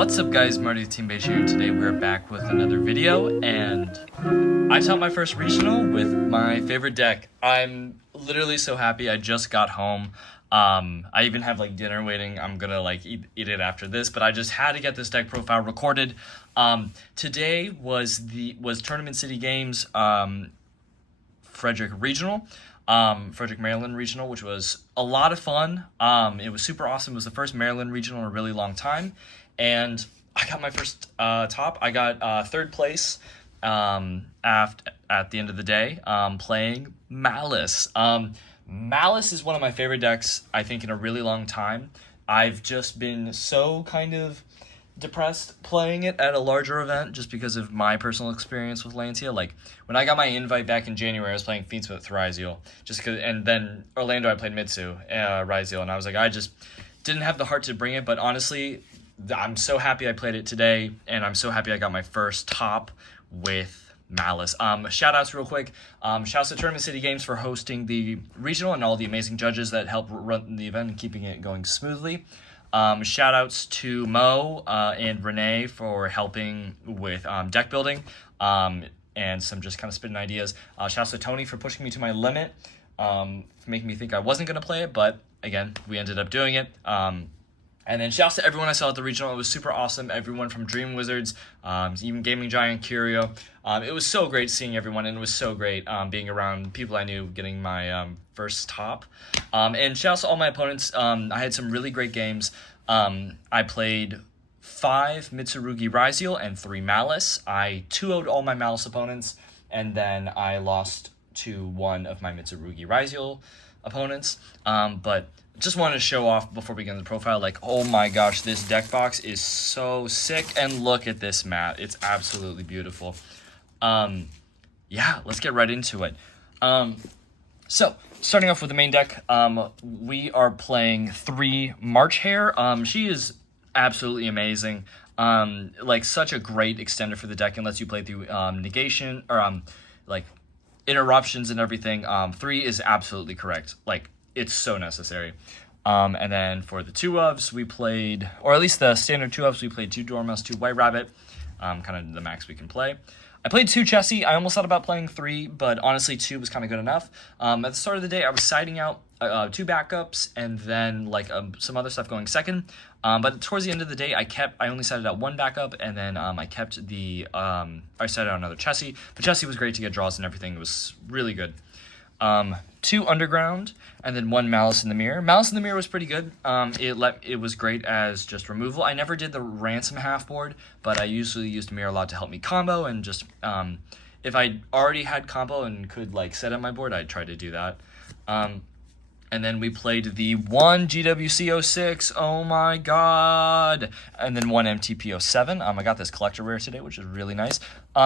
What's up guys, Marty with Team Beige here, and today we're back with another video, and I taught my first regional with my favorite deck. I'm literally so happy. I just got home. I even have like dinner waiting. I'm gonna like eat it after this, but I just had to get this deck profile recorded. Today was Tournament City Games Frederick Regional. Frederick, Maryland Regional, which was a lot of fun. It was super awesome. It was the first Maryland Regional in a really long time. And I got my first top. I got third place at the end of the day playing Maliss. Maliss is one of my favorite decks, I think, in a really long time. I've just been so kind of depressed playing it at a larger event just because of my personal experience with Lantia. Like when I got my invite back in January, I was playing Fiends with Ryzeal, and then Orlando I played Mitsu Ryzeal, and I was like, I just didn't have the heart to bring it. But honestly, I'm so happy I played it today, and I'm so happy I got my first top with Maliss. Shout outs real quick. Shout outs to Tournament City Games for hosting the regional and all the amazing judges that helped run the event and keeping it going smoothly. Shout outs to Mo and Renee for helping with deck building and some just kind of spitting ideas. Shout outs to Tony for pushing me to my limit, for making me think I wasn't going to play it, but again, we ended up doing it. And then shouts to everyone I saw at the regional. It was super awesome. Everyone from Dream Wizards, even Gaming Giant, Curio. It was so great seeing everyone, and it was so great being around people I knew, getting my first top. And shouts to all my opponents. I had some really great games. I played 5 Mitsurugi Ryzeal and 3 Maliss. I 2-0'd all my Maliss opponents, and then I lost to one of my Mitsurugi Ryzeal opponents. But just wanted to show off before we get into the profile, like, oh my gosh, this deck box is so sick, and look at this mat. It's absolutely beautiful. Yeah, let's get right into it. So, starting off with the main deck, we are playing 3 March Hare. She is absolutely amazing. Like, such a great extender for the deck, and lets you play through negation, or like, interruptions and everything. 3 is absolutely correct. Like, it's so necessary. And then for the 2-ofs, we played, or at least the standard 2-ofs, we played 2 Dormouse, 2 White Rabbit, kind of the max we can play. I played 2 Chessie. I almost thought about playing 3, but honestly 2 was kind of good enough. At the start of the day, I was siding out 2 backups and then like some other stuff going second. But towards the end of the day, I only sided out 1 backup, and then I kept I sided out another Chessie. But Chessie was great to get draws and everything. It was really good. 2 Underground, and then 1 Maliss in the Mirror. Maliss in the Mirror was pretty good. It was great as just removal. I never did the Ransom half board, but I usually used Mirror a lot to help me combo, and just if I already had combo and could like set up my board, I'd try to do that. And then we played the 1 GWC06, oh my god, and then 1 MTP07. I got this collector rare today, which is really nice.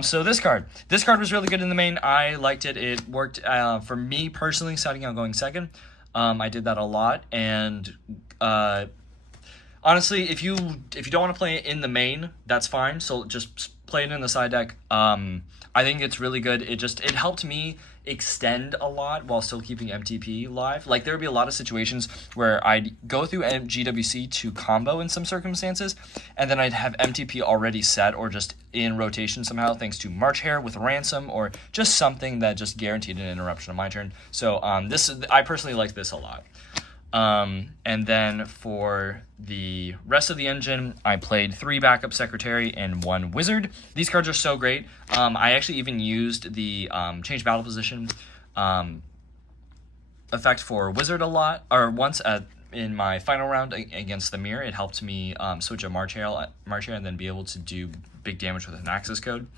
So this card was really good in the main. I liked it. It worked for me personally, starting out going second. I did that a lot, and honestly, if you don't want to play it in the main, that's fine. So just play it in the side deck. I think it's really good. It helped me extend a lot while still keeping MTP live. Like, there would be a lot of situations where I'd go through GWC to combo in some circumstances, and then I'd have MTP already set or just in rotation somehow, thanks to March Hare with Ransom, or just something that just guaranteed an interruption on my turn. So I personally like this a lot. And then for the rest of the engine, I played 3 backup Secretary and 1 Wizard. These cards are so great. I actually even used the change battle position effect for Wizard a lot, or once in my final round against the Mirror. It helped me switch a March Hare and then be able to do big damage with an access code.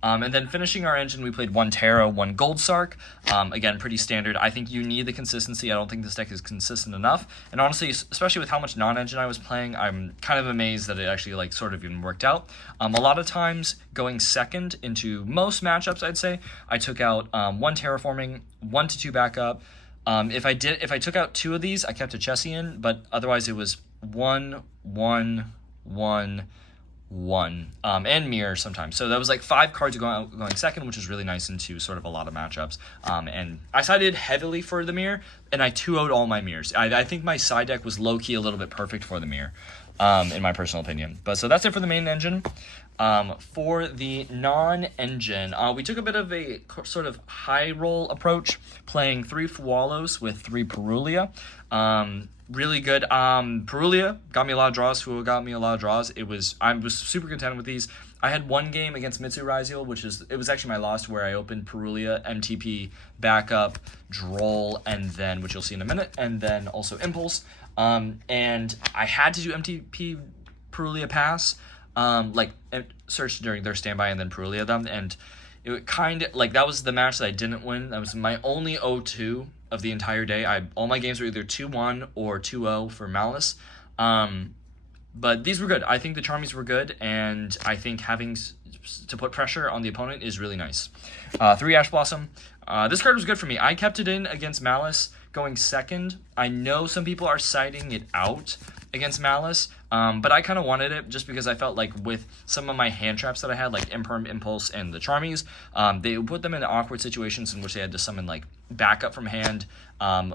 And then finishing our engine, we played 1 Terra, 1 Gold Sark. Again, pretty standard. I think you need the consistency. I don't think this deck is consistent enough. And honestly, especially with how much non-engine I was playing, I'm kind of amazed that it actually like sort of even worked out. A lot of times going second into most matchups, I'd say, I took out 1 Terraforming, 1 to 2 backup. If I took out 2 of these, I kept a Chessie in, but otherwise it was 1, 1, 1, 1, and mirror sometimes. So that was like 5 cards going second, which was really nice into sort of a lot of matchups. And I sided heavily for the mirror, and I 2-0'd all my mirrors. I think my side deck was low-key a little bit perfect for the mirror, in my personal opinion. But so that's it for the main engine. For the non-engine, we took a bit of a sort of high roll approach, playing 3 Fualos with 3 Perulia. Really good. Perulia got me a lot of draws. Fuo got me a lot of draws. I was super content with these. I had one game against Mitsu Raziel, it was actually my loss, where I opened Perulia, MTP, backup, Droll, and then, which you'll see in a minute, and then also Impulse. And I had to do MTP Perulia pass, search during their standby and then Perulia them, and it kind of, that was the match that I didn't win. That was my only 0-2 of the entire day. All my games were either 2-1 or 2-0 for Maliss. But these were good. I think the Charmies were good, and I think having to put pressure on the opponent is really nice. 3 Ash Blossom. This card was good for me. I kept it in against Maliss going second. I know some people are citing it out against Maliss, but I kind of wanted it just because I felt like with some of my hand traps that I had, like Imperm, Impulse, and the Charmies, they would put them in awkward situations in which they had to summon backup from hand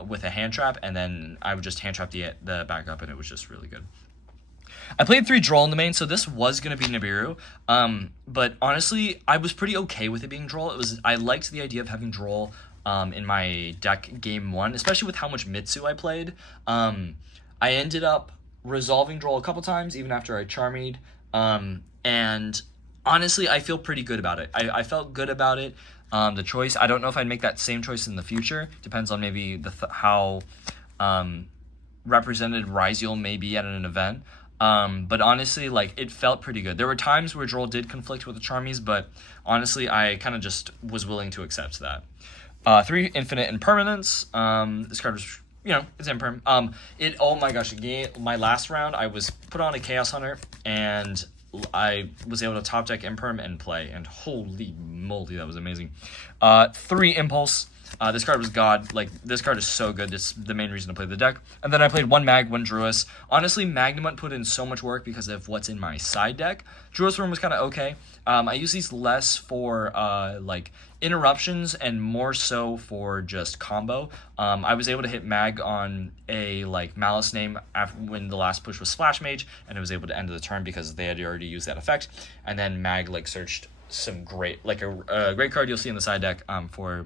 with a hand trap, and then I would just hand trap the backup, and it was just really good. I played 3 Droll in the main, so this was going to be Nibiru, but honestly, I was pretty okay with it being Droll. I liked the idea of having Droll in my deck game 1, especially with how much Mitsu I played. I ended up resolving Droll a couple times, even after I Charmied, and honestly, I feel pretty good about it. I felt good about it. The choice, I don't know if I'd make that same choice in the future. Depends on maybe how represented Raziel may be at an event. But honestly, it felt pretty good. There were times where Droll did conflict with the Charmies, but honestly, I kind of just was willing to accept that. 3 Infinite Impermanence. This card was, it's Imperm. Oh my gosh, my last round, I was put on a Chaos Hunter, and I was able to top deck Imperm and play, and holy moly, that was amazing. 3 Impulse. This card was god. This card is so good. It's the main reason to play the deck. And then I played 1 Mag, 1 Druis. Honestly, Magnamut put in so much work because of what's in my side deck. Druis Worm was kind of okay. I use these less for interruptions and more so for just combo. I was able to hit Mag on a Malice name when the last push was Splash Mage, and it was able to end the turn because they had already used that effect. And then Mag searched some great a great card you'll see in the side deck for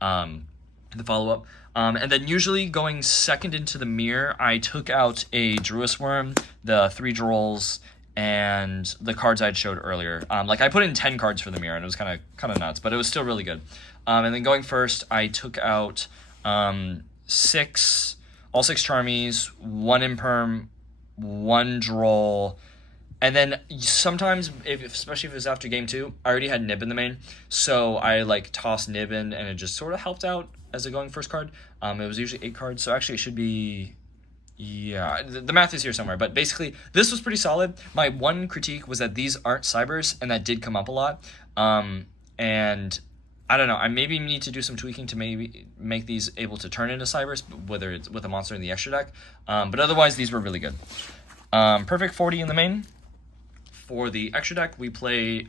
the follow-up. And then usually going second into the mirror, I took out a Druis Worm, the 3 Drolls, and the cards I'd showed earlier. I put in 10 cards for the mirror, and it was kind of nuts, but it was still really good. And then going first, I took out 6 Charmies, 1 Imperm, 1 Droll, and then sometimes, especially if it was after game 2, I already had Nib in the main, so I tossed Nib in, and it just sort of helped out as a going first card. It was usually 8 cards, so actually it should be, yeah, the math is here somewhere, but basically this was pretty solid. My one critique was that these aren't Cybers, and that did come up a lot, and I don't know, I maybe need to do some tweaking to maybe make these able to turn into Cybers, whether it's with a monster in the extra deck, but otherwise these were really good. Perfect 40 in the main. For the extra deck, we play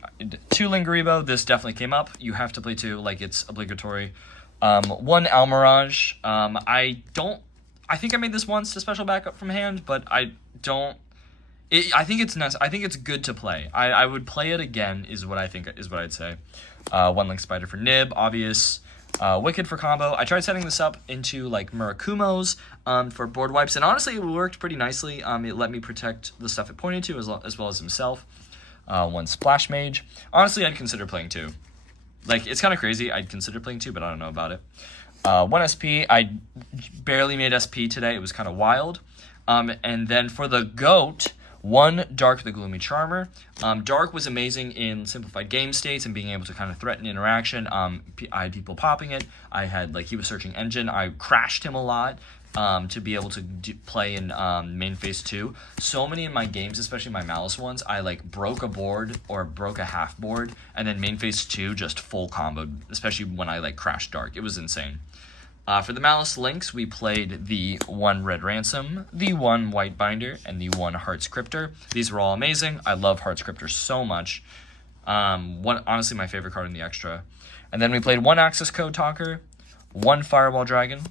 2 Lingaribo. This definitely came up. You have to play 2, it's obligatory. 1 Almirage. I think I made this once to special backup from hand, but I think it's nice. I think it's good to play. I would play it again, is what I'd say. 1 Link Spider for Nib, obvious. Wicked for combo. I tried setting this up into Murakumo's for board wipes, and honestly it worked pretty nicely. It let me protect the stuff it pointed to as well as himself. 1 Splash Mage. Honestly, I'd consider playing 2. It's kind of crazy. I'd consider playing 2, but I don't know about it. 1 SP. I barely made SP today. It was kind of wild. And then for the GOAT, 1 Dark the Gloomy Charmer. Dark was amazing in simplified game states and being able to kind of threaten interaction. I had people popping it. I had he was searching engine. I crashed him a lot to be able to play in main phase 2. So many of my games, especially my Malice ones, I broke a board or broke a half board, and then main phase 2 just full comboed, especially when I crashed Dark. It was insane. For the Maliss links, we played the 1 Red Ransom, the 1 White Binder, and the 1 Heart Scripter. These were all amazing. I love Heart Scripter so much. Honestly, my favorite card in the extra. And then we played 1 Access Code Talker, 1 Fireball Dragon,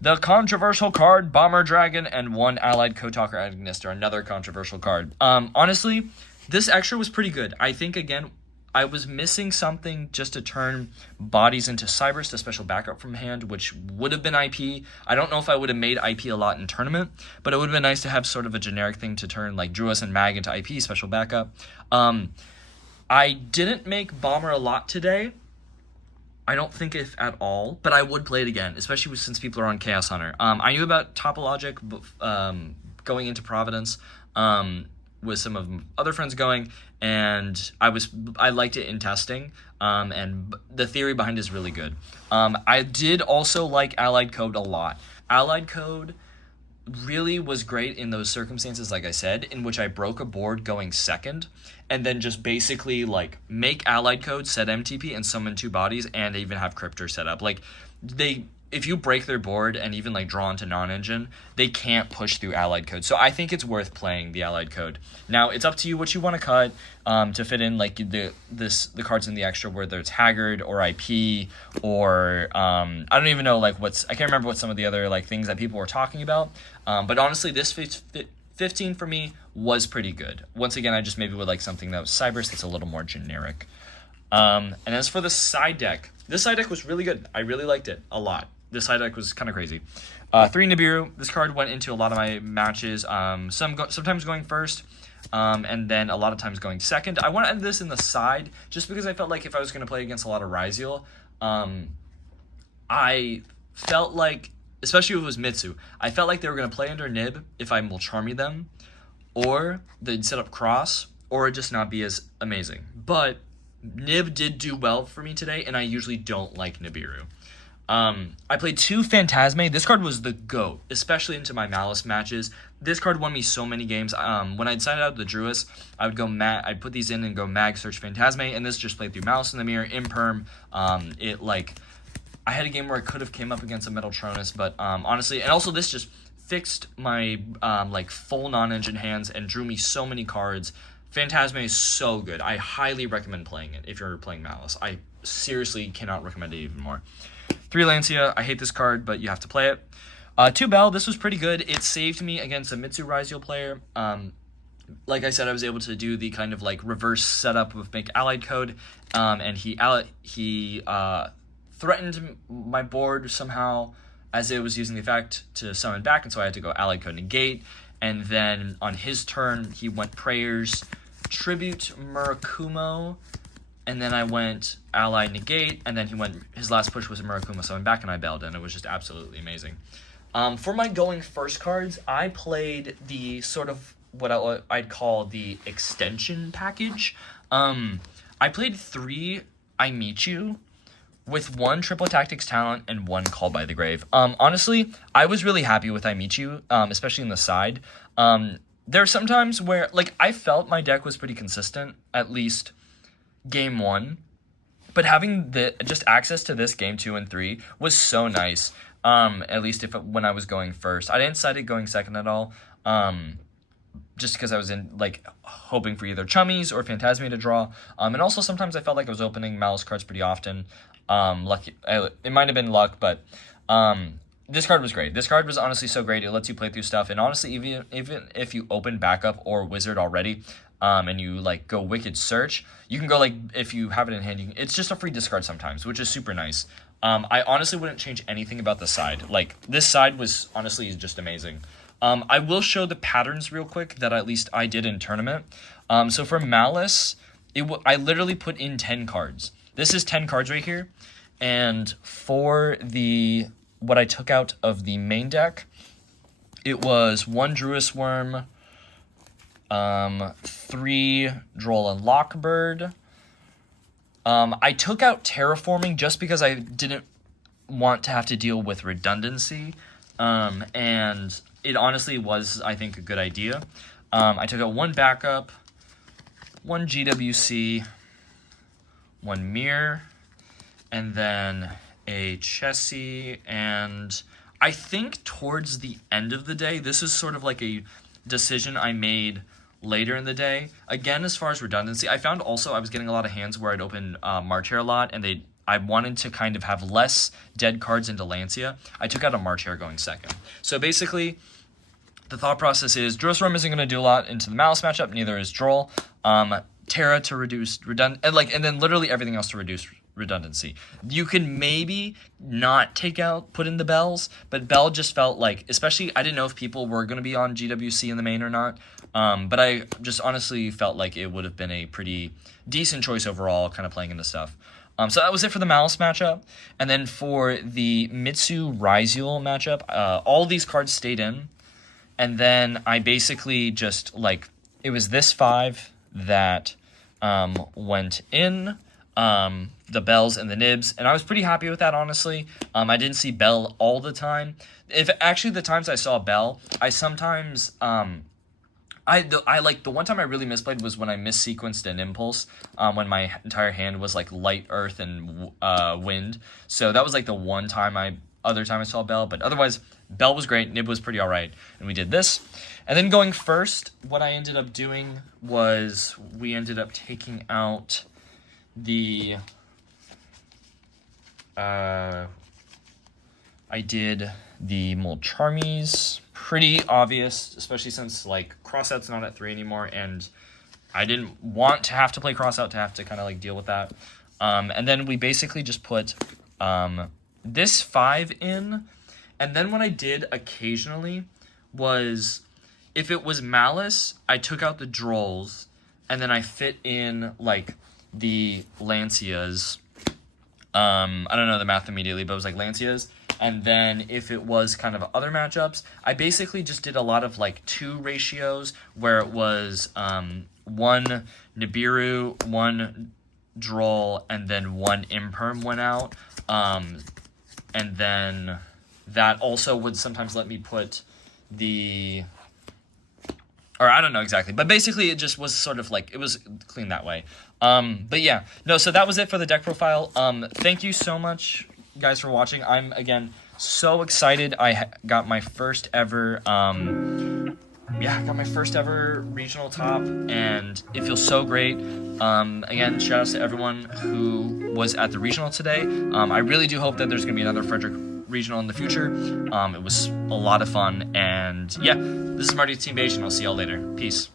the controversial card Bomber Dragon, and 1 Allied Code Talker Agnister, another controversial card. Honestly, this extra was pretty good. I think, again, I was missing something just to turn bodies into Cybers to special backup from hand, which would have been IP. I don't know if I would have made IP a lot in tournament, but it would have been nice to have sort of a generic thing to turn like Druas and Mag into IP, special backup. I didn't make Bomber a lot today. I don't think if at all, but I would play it again, especially since people are on Chaos Hunter. I knew about Topologic going into Providence with some of other friends going, and I liked it in testing, and the theory behind it is really good. I did also like Allied Code a lot. Allied Code really was great in those circumstances, like I said, in which I broke a board going second, and then just basically like make Allied Code, set MTP, and summon 2 bodies, and even have Cryptor set up. Like if you break their board and even like draw into non-engine, they can't push through Allied Code. So I think it's worth playing the Allied Code. Now it's up to you what you want to cut to fit in like the cards in the extra, whether it's Haggard or IP or I don't even know like I can't remember what some of the other like things that people were talking about. But honestly, this 15 for me was pretty good. Once again, I just maybe would like something that was Cybers that's a little more generic. And as for the side deck, this side deck was really good. I really liked it a lot. This side deck was kind of crazy. 3 Nibiru. This card went into a lot of my matches. Sometimes going first, and then a lot of times going second. I wanted this in the side just because I felt like if I was going to play against a lot of Ryziel, I felt like, especially if it was Mitsu, I felt like they were going to play under Nib if I Mulcharmy them, or they'd set up Cross, or it'd just not be as amazing. But Nib did do well for me today, and I usually don't like Nibiru. I played 2 Phantasme. This card was the GOAT, especially into my Maliss matches. This card won me so many games. When I'd signed out the Druis, I would go I'd put these in and go Mag, search Phantasme, and this just played through Maliss in the Mirror, Imperm. I had a game where I could have came up against a Metaltronus, but honestly, and also this just fixed my full non-engine hands and drew me so many cards. Phantasme is so good. I highly recommend playing it if you're playing Maliss. I seriously cannot recommend it even more. 3 Lancia. I hate this card, but you have to play it. 2 Bell. This was pretty good. It saved me against a Mitsu Ryziel player. Like I said, I was able to do the kind of like reverse setup with make Allied Code, and he threatened my board somehow as it was using the effect to summon back, and so I had to go Allied Code negate, and then on his turn, he went Prayers, Tribute Murakumo, and then I went Ally negate, and then his last push was a Murakumo summon back, and I bailed, and it was just absolutely amazing. For my going first cards, I played the sort of what I'd call the extension package. I played 3 I Meet You with 1 Triple Tactics Talent and 1 Call by the Grave. Honestly, I was really happy with I Meet You, especially in the side. There are some times where, like, I felt my deck was pretty consistent, at least game 1, but having just access to this game 2 and 3 was so nice. At least when I was going first, I didn't cite it going second at all. Just because I was hoping for either Chummies or Phantasme to draw. And also sometimes I felt like I was opening Maliss cards pretty often. It might have been luck, but this card was great. This card was honestly so great. It lets you play through stuff, and honestly, even if you open backup or Wizard already, and you go Wicked Search, you can go if you have it in hand, it's just a free discard sometimes, which is super nice. I honestly wouldn't change anything about the side. This side was honestly just amazing. I will show the patterns real quick that at least I did in tournament. So for Maliss, I literally put in 10 cards. This is 10 cards right here. And for what I took out of the main deck, it was 1 Druis Worm, 3 Droll and Lockbird. I took out Terraforming just because I didn't want to have to deal with redundancy. And it honestly was, I think, a good idea. I took out 1 Backup, 1 GWC, 1 Mirror, and then a chassis, and I think towards the end of the day, this is sort of like a decision I made later in the day. Again, as far as redundancy, I found also I was getting a lot of hands where I'd open March Hare a lot, and I wanted to kind of have less dead cards into Lancia. I took out a March Hare going second. So basically, the thought process is Drosrum isn't going to do a lot into the Maliss matchup, neither is Droll. Terra to reduce and then literally everything else to reduce redundancy. You can maybe not put in the Bells, but Bell just felt like, especially, I didn't know if people were going to be on GWC in the main or not, but I just honestly felt like it would have been a pretty decent choice overall, kind of playing into stuff. So that was it for the Maliss matchup. And then for the Mitsu Ryzul matchup, all these cards stayed in. And then I basically just, like, it was this 5 that went in, the Bells and the Nibs, and I was pretty happy with that, honestly. I didn't see Bell all the time. Actually, the times I saw Bell, I sometimes, I like, the one time I really misplayed was when I missequenced an Impulse, when my entire hand was, like, Light, Earth, and Wind. So that was, like, the other time I saw Bell, but otherwise, Bell was great, Nib was pretty alright, and we did this. And then going first, what I ended up doing was we ended up taking out the... I did the Molcharmies. Pretty obvious, especially since, like, Crossout's not at 3 anymore, and I didn't want to have to play Crossout to have to kind of, like, deal with that. And then we basically just put this 5 in, and then what I did occasionally was, if it was Maliss, I took out the Drolls, and then I fit in, like, the Lancias. I don't know the math immediately, but it was like Lancias. And then if it was kind of other matchups, I basically just did a lot of, like, 2 ratios, where it was 1 Nibiru, 1 Droll, and then 1 Imperm went out. And then that also would sometimes let me put or I don't know exactly, but basically it just was sort of like, it was clean that way. But yeah, no, so that was it for the deck profile. Thank you so much, guys, for watching. I'm, again, so excited. I got my first ever, regional top, and it feels so great. Again, shout outs to everyone who was at the regional today. I really do hope that there's going to be another Frederick regional in the future. It was a lot of fun, and yeah, this is Marty, Team Beige, and I'll see y'all later. Peace.